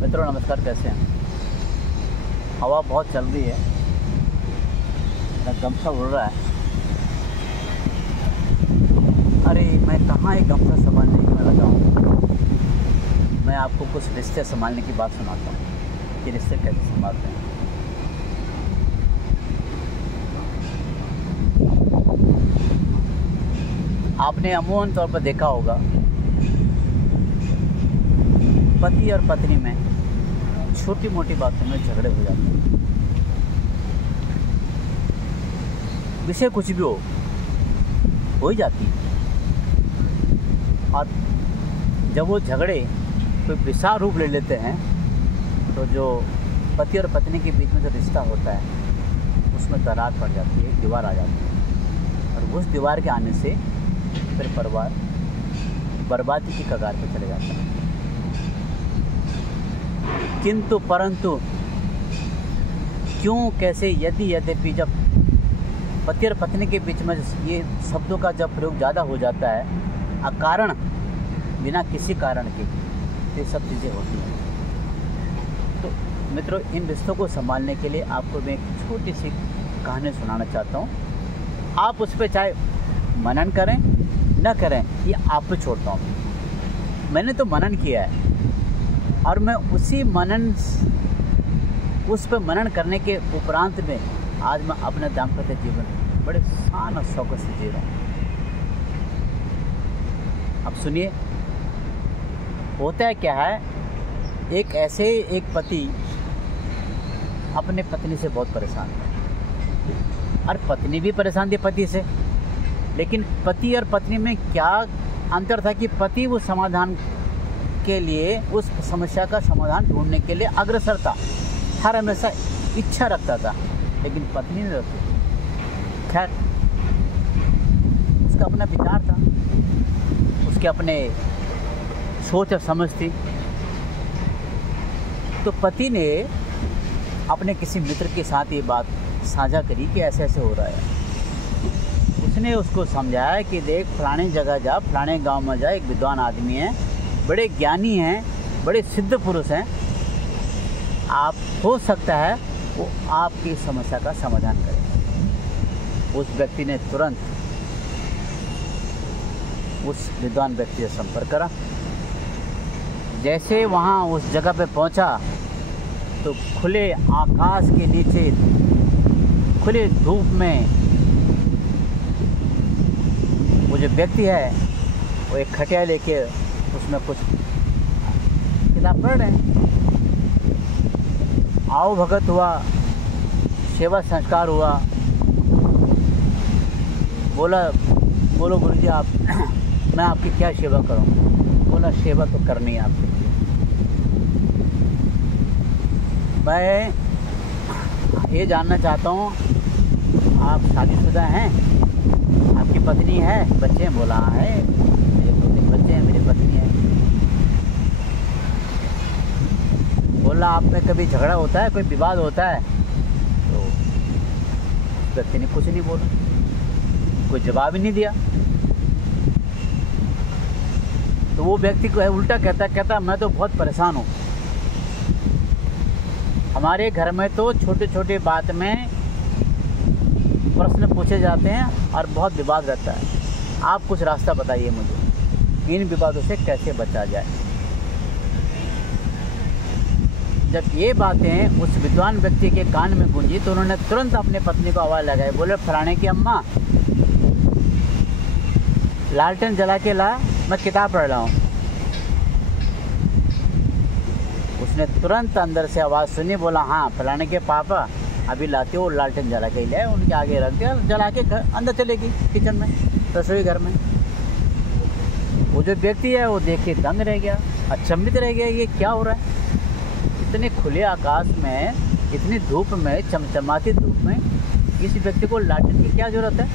मित्रों नमस्कार, कैसे हैं? हवा बहुत चल रही है, मेरा गमछा उड़ रहा है। अरे मैं कहाँ एक गमछा संभालने में लगा हूँ। मैं आपको कुछ रिश्ते संभालने की बात सुनाता हूँ कि रिश्ते कैसे संभालते हैं। आपने अमूमन तौर पर देखा होगा, पति और पत्नी में छोटी मोटी बातों में झगड़े हो जाते हैं। विषय कुछ भी हो ही जाती है। और जब वो झगड़े कोई विशाल रूप ले लेते हैं तो जो पति और पत्नी के बीच में जो रिश्ता होता है उसमें दरार पड़ जाती है, दीवार आ जाती है। और उस दीवार के आने से फिर परिवार बर्बादी की कगार पर चले जाता है। किंतु परंतु क्यों, कैसे, यदि, यद्यपि, जब पति और पत्नी के बीच में ये शब्दों का जब प्रयोग ज़्यादा हो जाता है अकारण, बिना किसी कारण के, ये सब चीज़ें होती हैं। तो मित्रों, इन रिश्तों को संभालने के लिए आपको मैं एक छोटी सी कहानी सुनाना चाहता हूँ। आप उस पर चाहे मनन करें न करें, ये आप पे छोड़ता हूँ। मैंने तो मनन किया है और मैं उस पर मनन करने के उपरांत में आज मैं अपने दाम्पत्य जीवन बड़े शान और शौकत से जी रहा हूँ। अब सुनिए, होता है क्या है, एक पति अपने पत्नी से बहुत परेशान है और पत्नी भी परेशान थी पति से। लेकिन पति और पत्नी में क्या अंतर था कि पति वो समाधान के लिए, उस समस्या का समाधान ढूंढने के लिए अग्रसर था, हर हमेशा इच्छा रखता था, लेकिन पत्नी नहीं रखती। खैर, उसका अपना विचार था, उसके अपने सोच और समझ थी। तो पति ने अपने किसी मित्र के साथ ये बात साझा करी कि ऐसे ऐसे हो रहा है। उसने उसको समझाया कि देख, फलाने जगह जा, फलाने गांव में जा, एक विद्वान आदमी है, बड़े ज्ञानी हैं, बड़े सिद्ध पुरुष हैं, आप हो सकता है वो आपकी समस्या का समाधान करें। उस व्यक्ति ने तुरंत उस विद्वान व्यक्ति से संपर्क करा। जैसे वहाँ उस जगह पे पहुँचा तो खुले आकाश के नीचे, खुले धूप में वो जो व्यक्ति है वो एक खटिया लेके उसमें कुछ किताब पढ़ रहे हैं। आओ भगत हुआ, सेवा संस्कार हुआ। बोलो गुरुजी, आप मैं आपकी क्या सेवा करूं? बोला, सेवा तो करनी है आपकी। मैं ये जानना चाहता हूं, आप शादीशुदा हैं? आपकी पत्नी है, बच्चे हैं? बोला है, मेरे 2-3 बच्चे हैं, मेरी पत्नी है। बोला, आप में कभी झगड़ा होता है, कोई विवाद होता है? तो व्यक्ति ने कुछ नहीं बोला, कोई जवाब ही नहीं दिया। तो वो व्यक्ति को उल्टा कहता मैं तो बहुत परेशान हूँ। हमारे घर में तो छोटे छोटे बात में प्रश्न पूछे जाते हैं और बहुत विवाद रहता है। आप कुछ रास्ता बताइए मुझे, इन विवादों से कैसे बचा जाए। जब ये बातें उस विद्वान व्यक्ति के कान में गूंजी तो उन्होंने तुरंत अपने पत्नी को आवाज़ लगाई। बोले, फलाने की अम्मा, लालटेन जला के ला, मैं किताब पढ़ रहा हूँ। उसने तुरंत अंदर से आवाज़ सुनी। बोला, हाँ फलाने के पापा अभी लाते हो, लालटेन जला के ले, उनके आगे रख दिया, जला के अंदर चलेगी किचन में, रसोई घर में। वो जो व्यक्ति है वो देख के दंग रह गया, अचंभित रह गया, ये क्या हो रहा है? इतने खुले आकाश में, इतनी धूप में, चमचमाती धूप में इस व्यक्ति को लालटेन की क्या ज़रूरत है?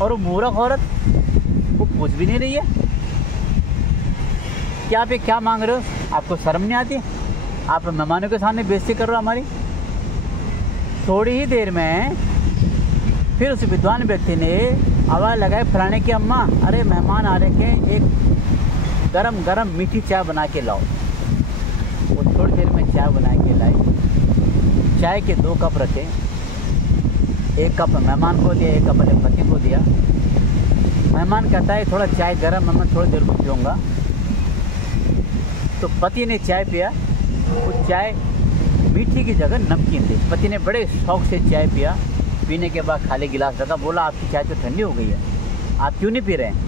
और वो मूर्ख औरत, वो पूछ भी नहीं रही है। क्या आप ये क्या मांग रहे हो? आपको शर्म नहीं आती? आप मेहमानों के सामने बेइज्जती कर रहे हो हमारी। थोड़ी ही देर में फिर उस विद्वान व्यक्ति ने आवाज़ लगाई, फलाने की अम्मा, अरे मेहमान आ रहे हैं, एक गरम गरम मीठी चाय बना के लाओ। वो थोड़ी देर में चाय के 2 कप रखे, 1 कप मेहमान को दिया, 1 कप अपने पति को दिया। मेहमान कहता है थोड़ा चाय गर्म है, मैं थोड़ी देर को पीऊँगा। तो पति ने चाय पिया, वो चाय मीठी की जगह नमकीन थी। पति ने बड़े शौक से चाय पिया, पीने के बाद खाली गिलास रखा, बोला आपकी चाय तो ठंडी हो गई है, आप क्यों नहीं पी रहे हैं?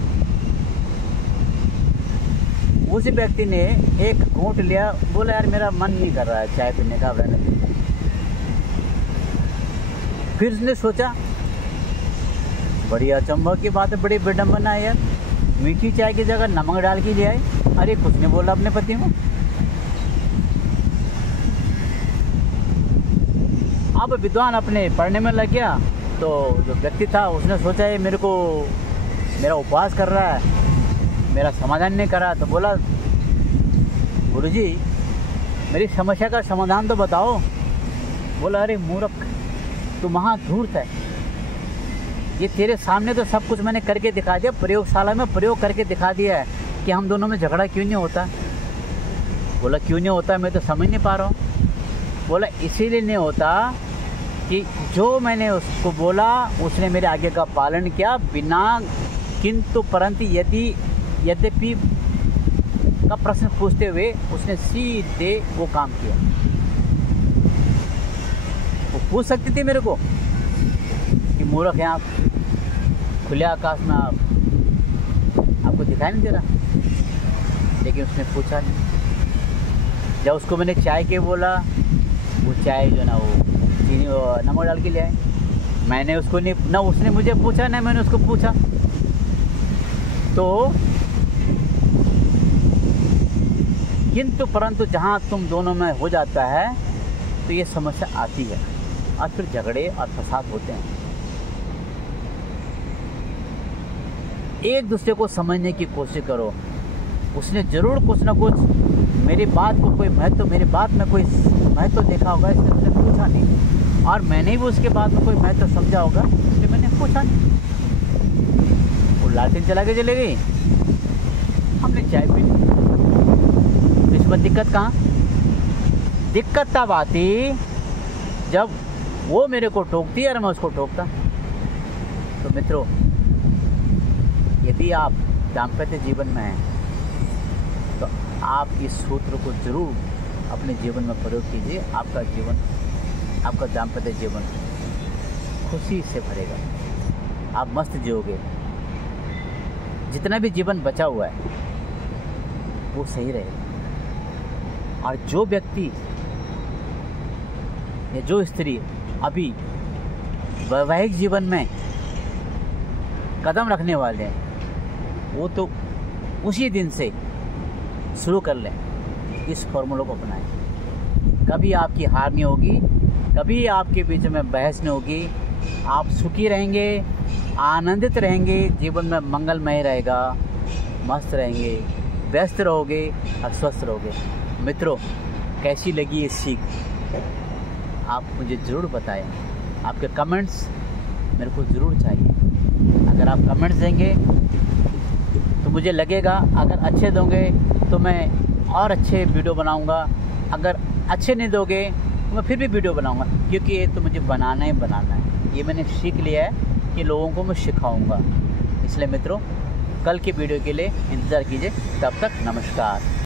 उस व्यक्ति ने एक घूंट लिया, बोला यार मेरा मन नहीं कर रहा है चाय पीने का, रहने दो। फिर उसने सोचा, बड़ी अचंभव की बात है, बड़ी विडम्बना है यार, मीठी चाय की जगह नमक डाल के ले आए। अरे कुछ नहीं बोला अपने पति को। अब विद्वान अपने पढ़ने में लग गया, तो जो व्यक्ति था उसने सोचा ये मेरे को मेरा उपवास कर रहा है, मेरा समाधान नहीं कर रहा। तो बोला गुरुजी मेरी समस्या का समाधान तो बताओ। बोला अरे मूर्ख, तू महाधूर्त है, ये तेरे सामने तो सब कुछ मैंने करके दिखा दिया, प्रयोगशाला में प्रयोग करके दिखा दिया है कि हम दोनों में झगड़ा क्यों नहीं होता। बोला क्यों नहीं होता, मैं तो समझ नहीं पा रहा हूँ। बोला इसीलिए नहीं होता कि जो मैंने उसको बोला उसने मेरे आगे का पालन किया, बिना किंतु परंतु यद्यपि का प्रश्न पूछते हुए उसने सीधे वो काम किया। वो पूछ सकती थी मेरे को कि मूर्ख हैं आप, खुले आकाश में आपको दिखाई नहीं दे रहा, लेकिन उसने पूछा नहीं। जब उसको मैंने चाय के बोला, वो चाय जो ना वो चीनी नमक डाल के ले आए। मैंने उसको नहीं, ना उसने मुझे पूछा ना मैंने उसको पूछा। तो किंतु परंतु जहाँ तुम दोनों में हो जाता है तो ये समस्या आती है और फिर झगड़े और फसाद होते हैं। एक दूसरे को समझने की कोशिश करो। उसने ज़रूर कुछ ना कुछ मेरी बात को कोई महत्व, मेरी बात में कोई महत्व देखा होगा, इसलिए उसने पूछा नहीं, और मैंने भी उसके बाद में कोई महत्व समझा होगा इसलिए मैंने पूछा नहीं। वो लालटेन चला के चले गई, हमने चाय पी ली। इसमें दिक्कत कहाँ? दिक्कत तब आती जब वो मेरे को टोकती और मैं उसको टोकता। तो मित्रों, यदि आप दाम्पत्य जीवन में हैं तो आप इस सूत्र को जरूर अपने जीवन में प्रयोग कीजिए। आपका जीवन, आपका दाम्पत्य जीवन खुशी से भरेगा, आप मस्त जियोगे। जितना भी जीवन बचा हुआ है वो सही रहेगा। और जो व्यक्ति या जो स्त्री अभी वैवाहिक जीवन में कदम रखने वाले हैं, वो तो उसी दिन से शुरू कर लें, इस फॉर्मूले को अपनाएं। कभी आपकी हार नहीं होगी, कभी आपके बीच में बहस नहीं होगी, आप सुखी रहेंगे, आनंदित रहेंगे, जीवन में मंगलमय रहेगा, मस्त रहेंगे, व्यस्त रहोगे और स्वस्थ रहोगे। मित्रों, कैसी लगी ये सीख आप मुझे ज़रूर बताएं। आपके कमेंट्स मेरे को ज़रूर चाहिए। अगर आप कमेंट्स देंगे तो मुझे लगेगा, अगर अच्छे दोगे तो मैं और अच्छे वीडियो बनाऊंगा, अगर अच्छे नहीं दोगे तो मैं फिर भी वीडियो बनाऊंगा, क्योंकि ये तो मुझे बनाना ही बनाना है। ये मैंने सीख लिया है कि लोगों को मैं सिखाऊंगा। इसलिए मित्रों, कल की वीडियो के लिए इंतज़ार कीजिए। तब तक नमस्कार।